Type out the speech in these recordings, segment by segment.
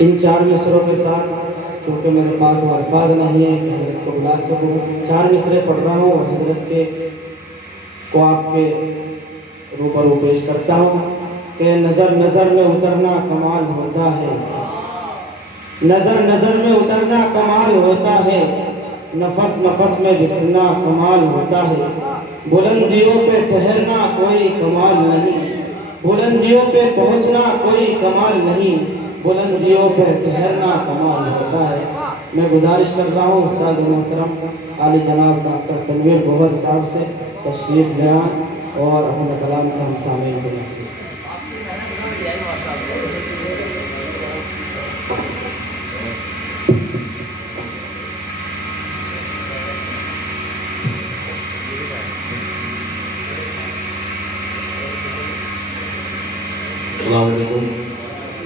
इन 4 मिसरों के साथ, चूँकि मेरे पास वो अल्फाज नहीं है कि हजरत को बुला सकूँ, 4 मिसरे पढ़ रहा हूँ और हजरत के को आपके रूबरू पेश करता हूँ कि नज़र नज़र में उतरना कमाल होता है, नज़र नज़र में उतरना कमाल होता है, नफस नफस में बिखरना कमाल होता है, बुलंदियों पे ठहरना कोई कमाल नहीं, बुलंदियों पे पहुंचना कोई कमाल नहीं, बुलंदियों पे ठहरना कमाल होता है। मैं गुजारिश कर रहा हूँ उस्ताद मोहतरम आली जनाब डॉक्टर तनवीर गोहर साहब से तशरीफ ले आएं और अपने कलाम से हम सामीन करें।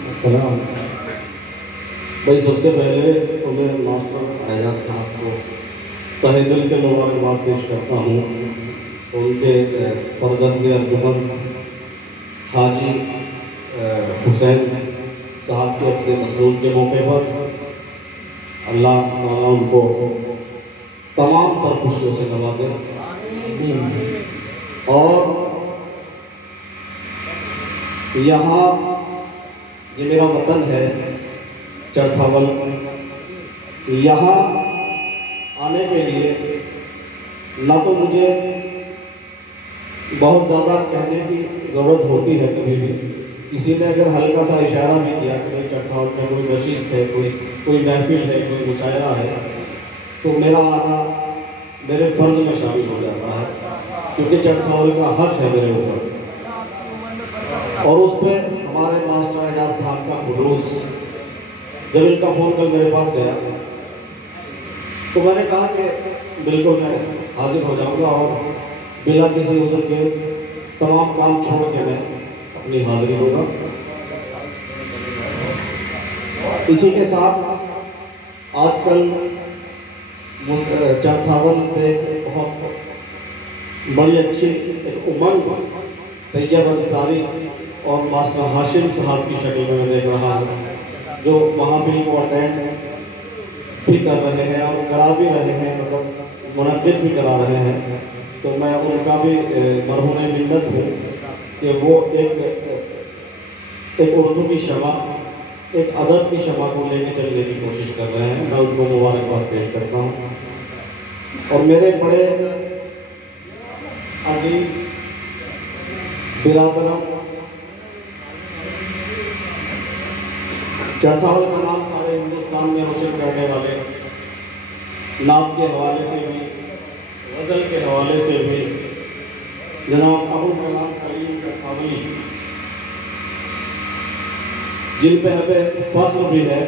अस्सलाम भाई, सबसे पहले तो मैं मास्टर एजाज साहब को तहे दिल से मुबारकबाद पेश करता हूँ। उनके फर्जंद अर्जुमन हाजी हुसैन साहब के अपने मसरूफ के मौके पर अल्लाह ताला उनको तमाम तर खुशियों से नवाजे और यहाँ ये मेरा वतन है चरथावल, यहाँ आने के लिए ना तो मुझे बहुत ज़्यादा कहने की ज़रूरत होती है, कभी भी किसी ने अगर हल्का सा इशारा भी किया कि भाई चरथावल में कोई नशीस है, कोई महफिल है, कोई मुशायरा है, तो मेरा आना मेरे फ़र्ज में शामिल हो जाता है, क्योंकि चरथावल का हक है मेरे ऊपर। और उस पर हमारे मास्टर एजाज साहब का खुलूस, जब इनका फ़ोन कल मेरे पास गया तो मैंने कहा कि बिल्कुल मैं हाजिर हो जाऊंगा और बिना किसी उधर के तमाम काम छोड़ के मैं अपनी हाजिरी दूंगा। इसी के साथ आजकल चरथावल से बहुत बड़ी अच्छी उमंग तैयब अंसारी और मास्टर हाशिम साहब की शक्ल में मैं देख रहा हूँ, जो महाफिल को अटेंड भी कर रहे हैं और करा भी रहे हैं, मतलब मुनक़्क़िद भी करा रहे हैं। तो मैं उनका भी मरहूम मिन्नत हूँ कि वो एक उर्दू की शमा, एक अदब की शमा को लेके चलने की कोशिश कर रहे हैं। मैं उनको मुबारकबाद पेश करता हूँ। और मेरे बड़े अजीज बिरादरम, चरथावल का नाम सारे हिंदुस्तान में रोशन करने वाले, नाम के हवाले से भी, गज़ल के हवाले से भी जनाब अबुल कलाम कलीम चरथावली, जिन पे हमें फख्र भी है,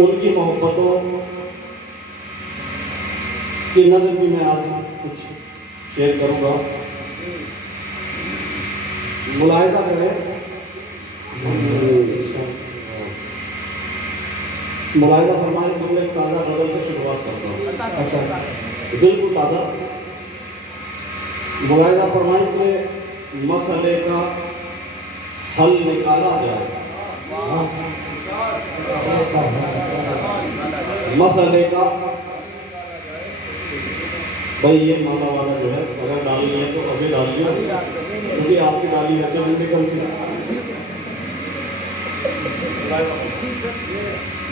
उनकी मोहब्बतों की नज़र भी मैं आज कुछ शेयर करूँगा। मुलाहिजा करें, मुलाहिजा फरमाएं कि मैं ताज़ा गज़ल से शुरुआत करता हूँ। अच्छा, बिल्कुल ताज़ा। मुलाहिजा फरमाएं कि मसले का हल निकाला जाए, मसले का, भाई ये माला वाला जो है अगर डालनी है तो अभी डालिए, क्योंकि आपकी डाली अच्छा नहीं निकलती।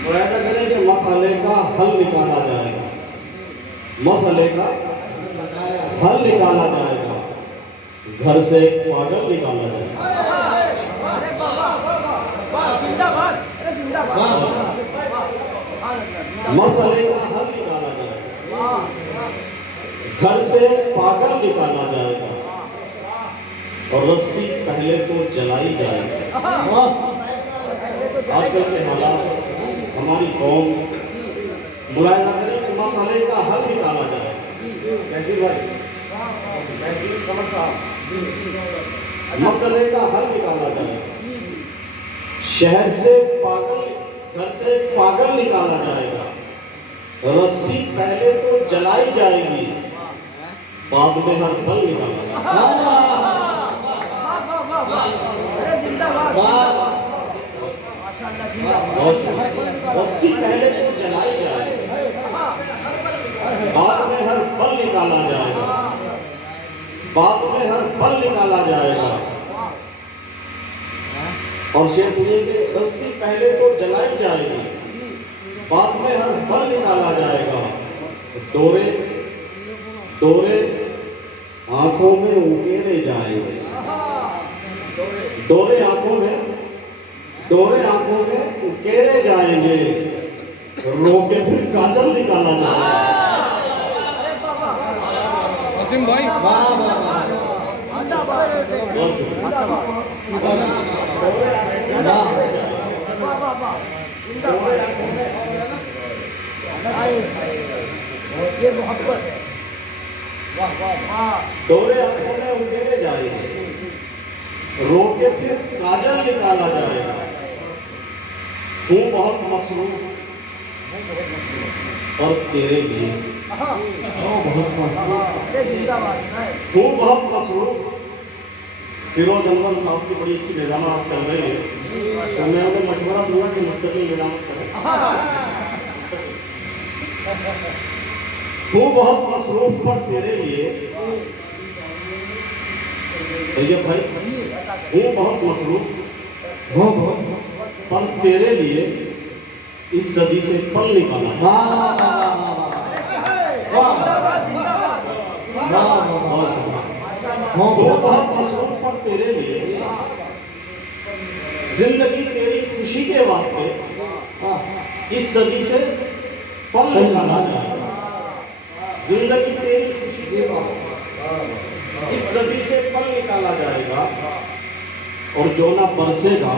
मुलाहिजा करें कि मसले का हल निकाला जाएगा, मसले का हल निकाला जाएगा, घर से एक पागल निकाला जाएगा। मसले का हल निकाला जाएगा, घर से पागल निकाला जाएगा, और रस्सी पहले तो जलाई जाएगी। आजकल के हालात, हमारी कौम, मुलाहिजा करें कि मसले का हल निकाला जाए। कैसी भाई, मसले का हल निकाला जाए, शहर से पागल, घर से पागल निकाला जाएगा, रस्सी पहले तो जलाई जाएगी, बाद में हर फल निकाला जाएगा। रस्सी पहले तो जलाई जाए, बाद में हर पल निकाला जाएगा, बाद में हर पल निकाला जाएगा। और शेर सुनिए कि रस्सी पहले तो जलाई जाएगी, बाद में हर पल निकाला जाएगा। डोरे डोरे आंखों में उकेरे जाएंगे, डोरे आंखों में उकेरे जाएंगे, रोके फिर काजल निकाला जाएगा। वसीम भाई ये मोहब्बत है। डोरे आंखों में उकेरे जाएंगे, रोके फिर काजल निकाला जाएगा। तू बहुत मसरूफ और तेरे लिए तू बहुत मसरूफ। फिरोज अनवर साहब की बड़ी अच्छी निजामत चल रही है, तो मैं उन्हें मशवरा दूंगा कि मुस्तकिल निजामत करें। तू बहुत मसरूफ पर तेरे लिए भैया भाई, तू बहुत मसरूफ पर तेरे लिए इस सदी से पल निकाला। वो बहुत मसरूफ पर तेरे लिए, जिंदगी तेरी खुशी के वास्ते इस सदी से पल निकाला जाएगा। जिंदगी तेरी खुशी के वास्ते इस सदी से पल निकाला जाएगा। और जो ना बरसेगा,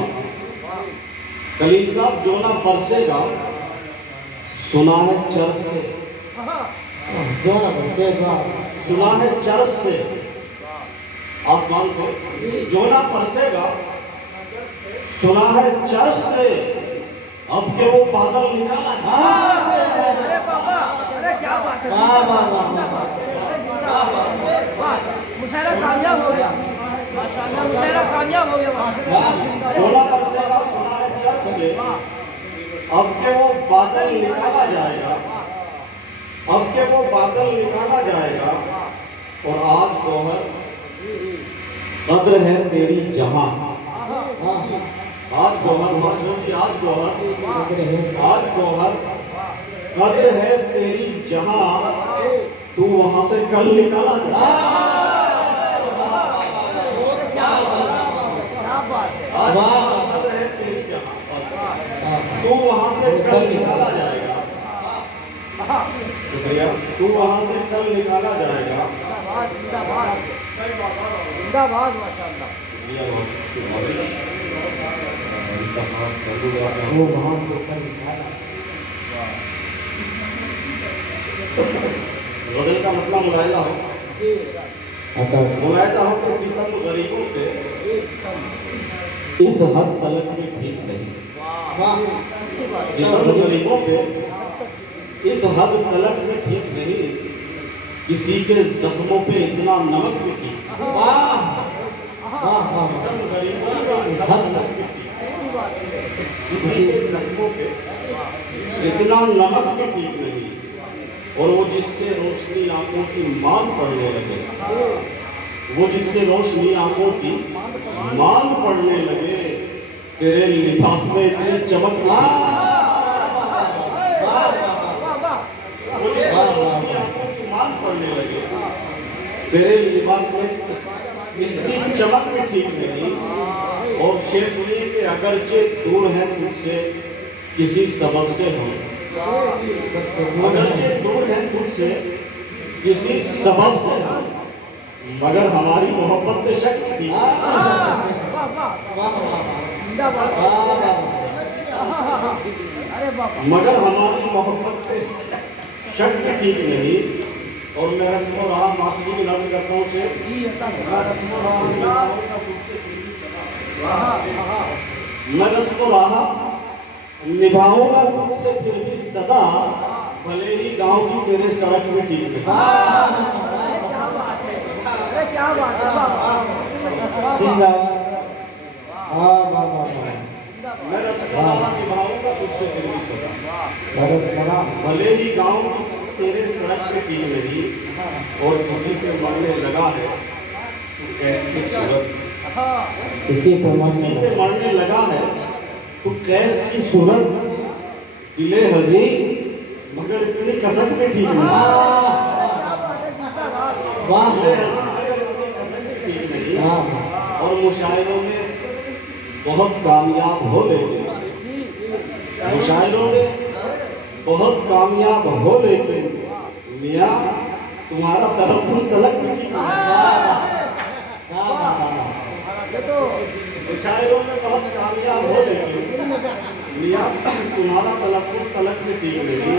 कलीम साहब, जो ना बरसेगा सुना है चर्च से, जो ना बरसेगा सुना है चर्च से, आसमान से। जो ना बरसेगा सुना है चर्च से, अब के वो बादल निकाला। अरे बाबा, अरे क्या बात है। मुशायरा कामयाब हो गया, माशाल्लाह, मुशायरा कामयाब हो गया। जोना बरसेगा सुना है चर्च से, अब के वो बादल निकाला जाएगा, अब के वो बादल निकाला जाएगा। और आज गौहर कद्र है तेरी जहां, आज गौहर मास्टर की, आज गौहर कद्र है तेरी जहां, तू वहां से कल निकाला जाएगा। आज कद्र है तेरी जहां, तू वहां से कल निकाला जाएगा। शुक्रिया। तू वहां से कल निकाला जाएगा। जिंदाबाद, माशाल्लाह। वो वहाँ से कल निकाला। गजल का मतलब मुलायदा हो, मुलायदा हो कि सितम गरीबों के इस हद तलक भी ठीक नहीं। सितम गरीबों के इस हद तलक भी ठीक नहीं, किसी के जख्मों पे इतना नमक भी ठीक। सितम गरीबों के इस हद तलक भी ठीक, किसी के जख्मों पे इतना नमक भी ठीक नहीं। और वो जिससे रोशनी आंखों की मांग पड़ने लगे, वो जिससे रोशनी आंखों की मांग पड़ने लगे, तेरे लिबास में इतनी चमक वो जिससे रोशनी आंखों की मांग पड़ने लगे, तेरे लिबास में इतनी चमक भी ठीक नहीं। और शेर सुनिए कि अगरचे दूर है तुझसे किसी सबब से हम, अगरचे दूर है तुझसे किसी सबब से हम, मगर हमारी मोहब्बत पे शक थी। मगर हमारी मोहब्बत पे शक भी ठीक नहीं। और मैं रस्म रहा मासूमी की नज़र करता हूँ से मैं रस्म रहा निभाऊंगा तुमसे फिर भी सदा, भले ही गांव की तेरे सड़क में ठीक नहीं। क्या बात है बाबा। जिंदाबाद। मैं रस्म रहा निभाऊंगा बरस बना भले ही गांव तेरे सड़क पे की नहीं और किसी पे मरने लगा है तो कैसी सूरत, इसी पर किसी पे मरने लगा है तो कैस की सूरत, दिले हजी मगर इतनी कसम पे ठीक नहीं, वाह दिले हजी मगर इतनी कसम पे ठीक नहीं। वाह और मुशायरों में बहुत कामयाब हो लेकिन, मुशायरों में बहुत कामयाब हो लेकिन मियाँ तुम्हारा तलफ़्फ़ुज़ तलक भी ठीक नहीं। मुशायरों में बहुत कामयाब हो लेकिन मियाँ तुम्हारा तलफ़्फ़ुज़ तलक भी ठीक नहीं।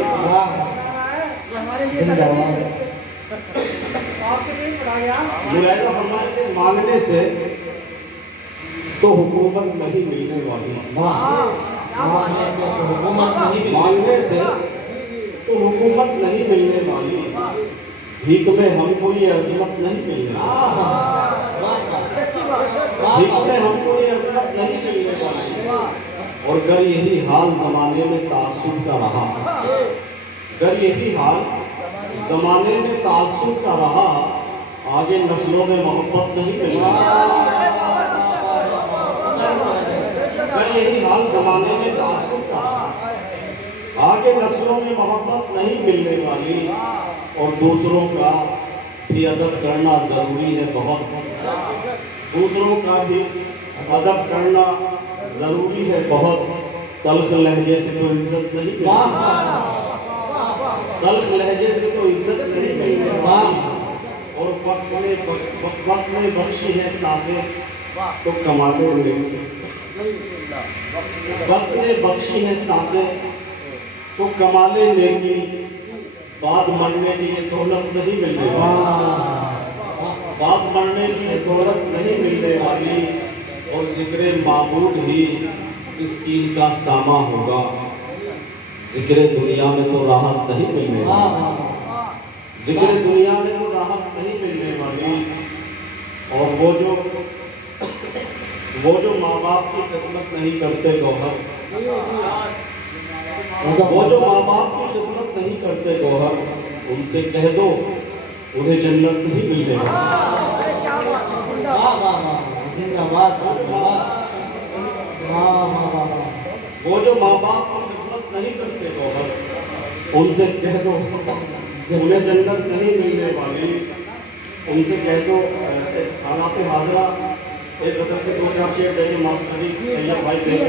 मुलायजा फरमाए कि मांगने से तो हुकूमत नहीं मिलने वाली, हुकूमत नहीं मांगने से तो हुकूमत नहीं मिलने वाली, भीख में हमको ये अज़मत नहीं मिलने वाली, भीख में हमको ये अज़मत नहीं मिलने वाली। और अगर यही हाल ज़माने में तासुब का रहा, अगर यही हाल ज़माने में तासुब का रहा, आगे नस्लों में मोहब्बत नहीं मिलेगी। अगर यही हाल ज़माने में तासुब का रहा, आगे नस्लों में मोहब्बत नहीं मिलने वाली। और दूसरों का भी अदब करना ज़रूरी है बहुत, दूसरों का भी अदब करना ज़रूरी है बहुत। तल्ख लहजे से तो इज्जत नहीं मिलती, तल्ख लहजे से तो इज्जत नहीं मिलती। और वक्त में बख्शी है सांसें तो कमाने मिलेंगे, वक्त ने बख्शी है सांसें तो कमाने लेगी, बाद मरने की ये दौलत नहीं मिलने वाली, बाद मरने की ये दौलत नहीं मिलने वाली। और जिक्र माबूद ही इस कील का सामा होगा, जिक्र दुनिया में तो राहत नहीं मिलने वाली, जिक्र दुनिया में तो राहत नहीं मिलने वाली। और वो जो माँ बाप की खिदमत नहीं करते गौहर, वो जो माँ बाप की खिदमत नहीं करते गौहर, उनसे कह दो उन्हें जन्नत नहीं मिलने वाली। वो जो माँ बाप की खिदमत नहीं करते गौहर, उनसे कह दो उन्हें जन्नत नहीं मिलने वाली। उनसे कह दो हालात हाजरा एक बदल के 2-4 शेर देंगे मास्टर जी भाई देंगे।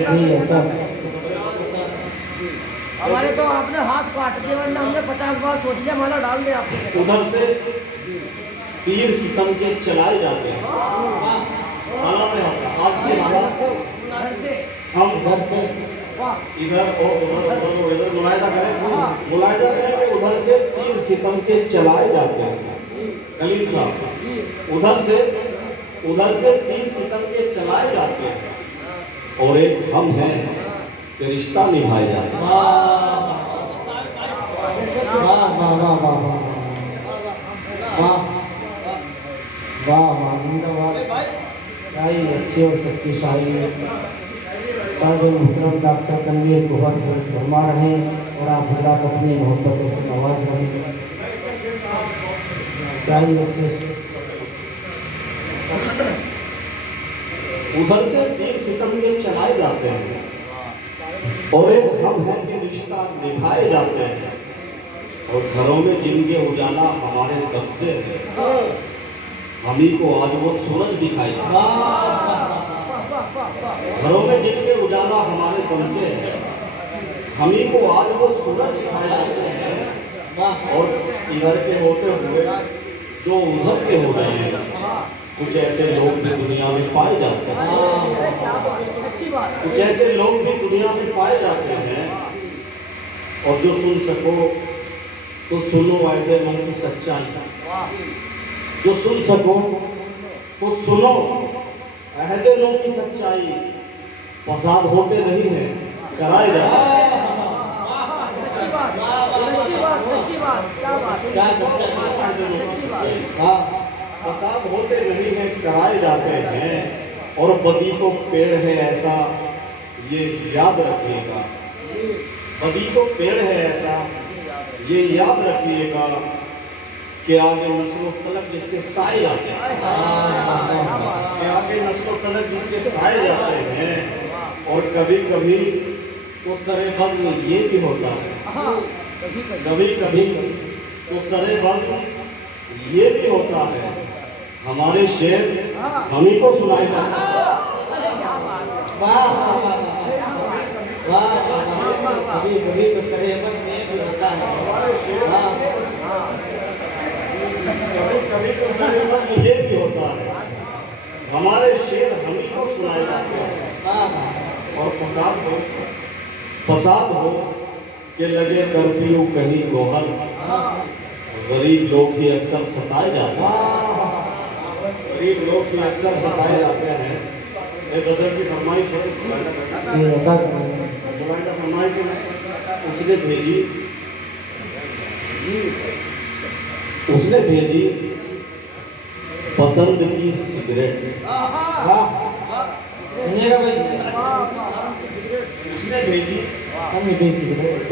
हमारे तो आपने हाथ काट दिया, वरना हमने 50 बार सोच लिया माला डाल दे आपको। उधर से तीर सितम के चलाए जाते हैं, हालात आज के हालात हम घर से इधर और उधर मुलायजा करें कि उधर से तीर सितम के चलाए जाते हैं। कलीम साहब उधर से तीर सितम के चलाए जाते हैं और एक हम हैं कि रिश्ता निभाए जाते हैं। वाह जिंदाबाद, क्या ही अच्छी और सच्ची शायरी मुहतरम डॉक्टर तनवीर गोहर फरमा रहे हैं। और आप हजरात अपनी मोहब्बतों से नवाज रहे हैं, क्या ही अच्छे। उधर से तीर सितम के चलाए जाते हैं और एक हम हैं कि रिश्ता निभाए जाते हैं। और घरों में जिनके उजाला हमारे दम से है, हम ही को आज वो सूरज दिखाई दे। घरों में जिनके उजाला हमारे दम से है, हम ही को आज वो सूरज दिखाई देते हैं। और इधर के होते हुए जो उधर के हो रहे हैं, कुछ ऐसे लोग भी दुनिया में पाए जाते हैं, कुछ ऐसे लोग भी दुनिया में पाए जाते हैं। और जो सुन सको तो सुनो ऐसे मन की सच्चाई, जो सुन सको तो सुनो अहदे लोग की सच्चाई। फसाद होते नहीं है, कराए जाते हैं। फसाद होते नहीं है, कराए जाते हैं। और बदी तो पेड़ है ऐसा ये याद रखिएगा, बदी तो पेड़ है ऐसा, ये याद रखिएगा कि आगे नस्लों तलक जिसके साए जाते हैं, कि आगे नस्लों तलक जिसके साए जाते हैं। और कभी कभी उस तरह फज्ल ये भी होता है, कभी कभी उस तरह फज्ल ये भी होता है, हमारे शेर हम ही को सुनाए जाते हैं। कभी कभी तो सरेहमत में भी होता है। कभी कभी तो सरेहमत ये भी होता है, हमारे शेर हम ही को सुनाए जाते हैं। और फसाद हो कि लगे कर्फ्यू कहीं गोहर, गरीब लोग ही अक्सर सताए जाते हैं, गरीब लोग ही अक्सर सताए जाते हैं। एक गजल की फरमाइश है, जुबाइदा फरमाइश है, उसने भेजी पसंद की सिगरेट,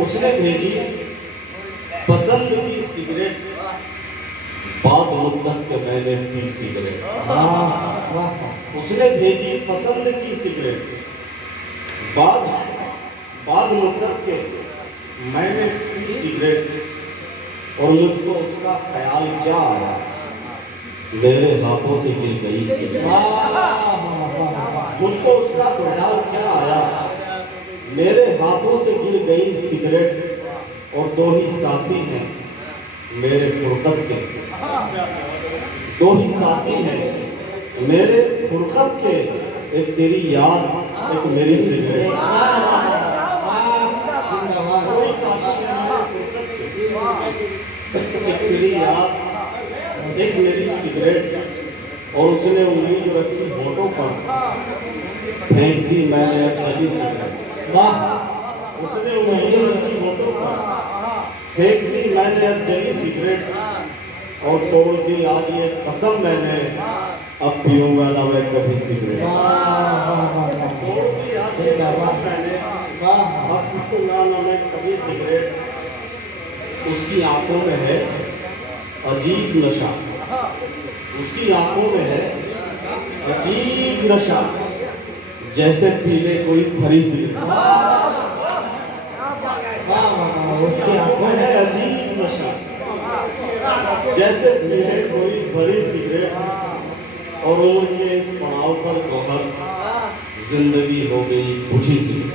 उसने भेजी पसंद की सिगरेट, बाद मुद्दत के मैंने पी सिगरेट। उसने भेजी पसंद की सिगरेट, बाद मुद्दत के मैंने पी सिगरेट। और मुझको उसका ख्याल क्या आया, मेरे हाथों से गिर गई सिगरेट। मुझको उसका ख्याल क्या आया, मेरे हाथों से गिर गई सिगरेट। और दो ही साथी हैं मेरे फुरकत के, दो ही साथी हैं मेरे फुरकत के, एक तेरी याद एक मेरी सिगरेट। एक तेरी याद एक मेरी सिगरेट। और उसने उम्मीद रखी होठों पर, फेंक दी मैंने अब जली सिगरेट। उसने उम्मीद रखी होठों पर, फेंक दी मैंने अब जली सिगरेट। और तोड़ दी आज ये कसम मैंने, अब पीऊंगा ना मैं कभी सिगरेट। तोड़ दी आज ये कसम मैंने, अब पीऊंगा ना मैं कभी सिगरेट। उसकी आंखों में है अजीब नशा, उसकी आंखों में है अजीब नशा, जैसे पीले कोई भरी सिगरेट। उसकी आंखों में है अजीब नशा, जैसे पीले कोई भरी सिगरेट। और उम्र के इस पड़ाव पर गोहर, जिंदगी हो गई बुझी सिगरेट।